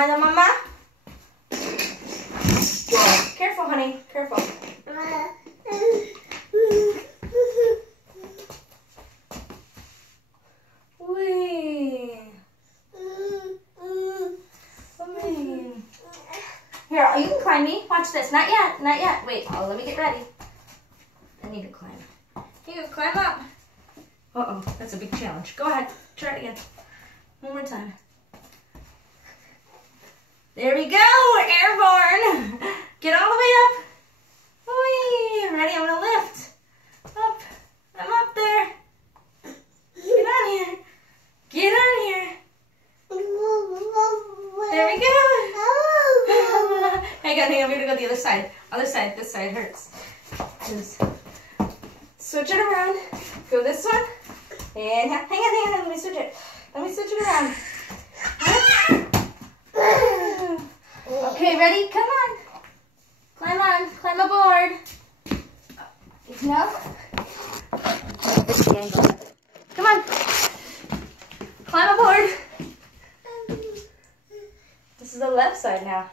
mind the mama? Careful, honey. Careful. Wee. Here, you can climb me. Watch this. Not yet. Not yet. Wait. Oh, let me get ready. I need to climb. You can climb up. Uh-oh. That's a big challenge. Go ahead. Try it again. One more time. There we go. We're airborne. Get all the way up. Whee. Ready? I'm going to lift. Up. I'm up there. Get on here. Get on here. There we go. Hang on. I'm going to go the other side. Other side. This side hurts. Just switch it around. Go this one. And hang on. Let me switch it. Let me switch it around. Okay, ready? Come on. Climb aboard. No? Come on. Climb aboard. This is the left side now.